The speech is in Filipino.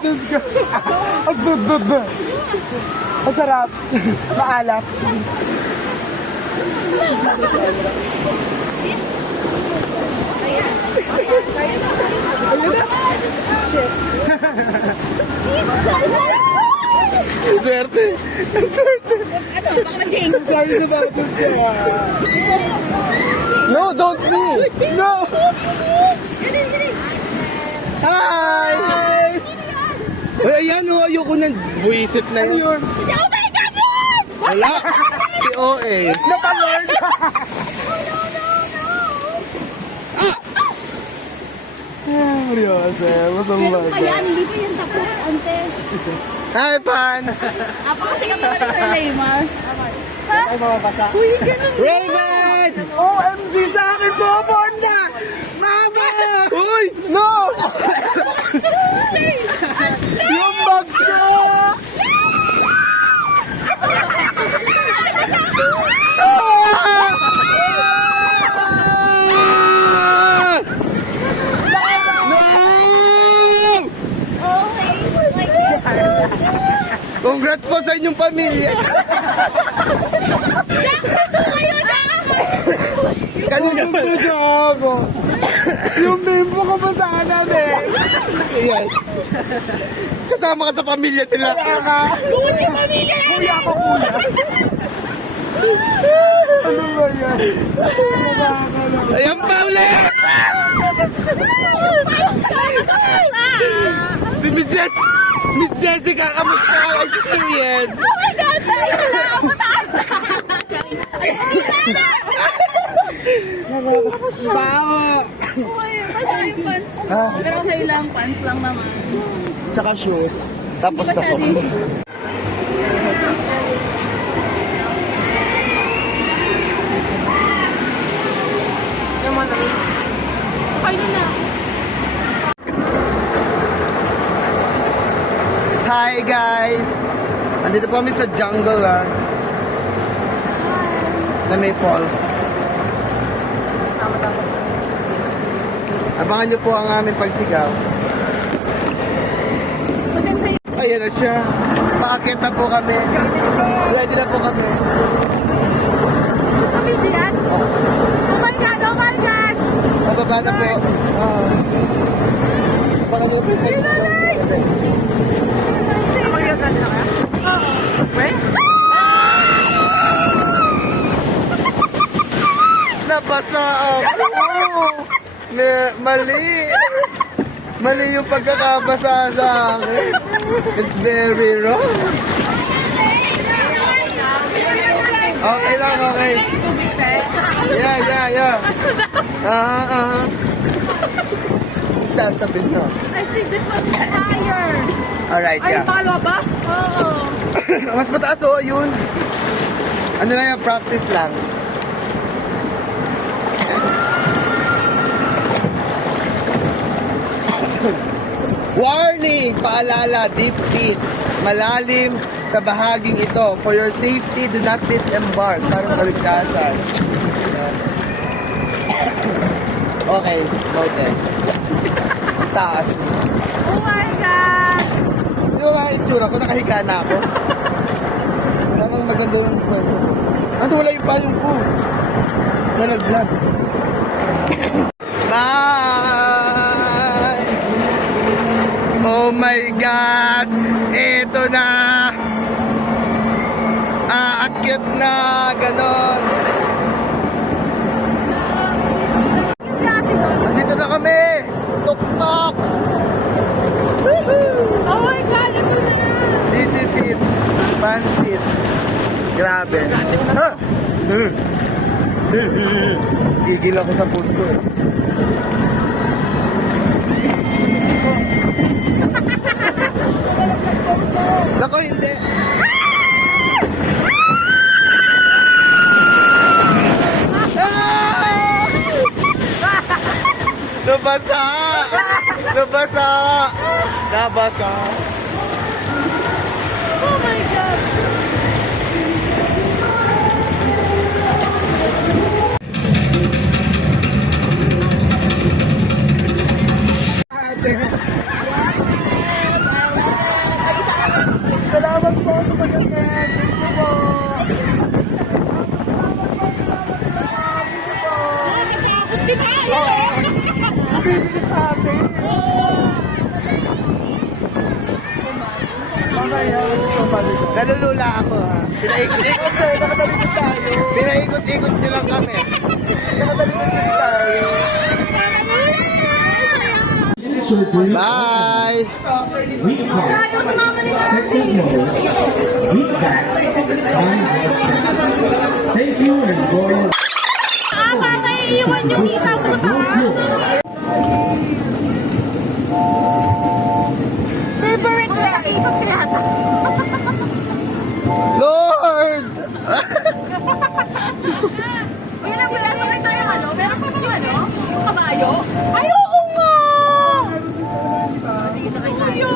Diyos ko. Ang sarap. Maalap. Swerte. Swerte. Ano, baka mag-hing. Sabi sa tapos ko. No, don't me. No! Hi! Ay, ayan o, ayoko nang buwisit na yun. Yun. Oh my God, yes! Wala. Si OA. Napalord. Seryoso. Masama Pero ba? kaya, hindi pa yan tapos, ante. Hi, Pan! Apa kasi kami na sa Neymar. Ha? Ay, mababasa. Uy, ganun. Raven! OMG sa akin po, Borna! Mama! Uy! No! Yung bag ko! Congrats po sa inyong pamilya! Kanina pa siya ako. Yung bimbo ko pa sana eh. Yes. Kasama ka sa pamilya nila. Bukod yung pamilya yan. Kuya ko, kuya. Ano ba yan? Ayan pa ulit! Si Miss Jessica, kamusta ang experience? Oh my God, tayo na lang ako taas. Bao! Uy, basta yung pants ko. Pero okay lang, pants lang naman. Tsaka shoes. Tapos Basta ako. din shoes. Okay na. Hi guys! Andito po kami sa jungle na may falls. Abangan nyo po ang aming pagsigaw. Ayan na siya. Paakit na po kami. Ready na po kami. Kami diyan? Oh my God, oh my God! Mababa na po. Abangan nyo po yung pagsigaw. Nabasa ako. Mali. Mali yung pagkakabasa sa akin. It's very wrong. Okay lang, okay. Yeah. Sasabihin na. I think this one is higher. Alright, Ay, yeah. palo ba? Oo. Mas mataas oh, yun. Ano lang yung practice lang. Warning! Paalala, deep feet. Malalim sa bahaging ito. For your safety, do not disembark. Parang kaligtasan. Okay, noted. Taas. Oh my God! Di ba mga itsura ko? Nakahiga na ako. Tamang maganda yung pwesto ko. Ano, wala yung payong ko. Nalaglag. Bye! Oh my God! Ito na! Aakyat na! Ganon! Dito na kami! Tuk-tok! Oh my God! Ito na yan! This is it. Pansit. Grabe. Ha? Gigil ako sa food ko eh. Nako, hindi. Ah! Nabasa! Nabasa! Nabasa! Oh my God! Nalulula ako ha. Pinaikot. Kasi nakatalikod tayo. Pinaikot-ikot nyo lang kami. Nakatalikod kasi tayo. Bye! Tayo sa mama ni Darby. Thank you and enjoy your Iiwan yung ikaw mo sa favorite na ikot yata. Lord! Meron tayong ano? Meron pa bang ano? Kabayo? Ay, oo nga! Sige, sakay tayo.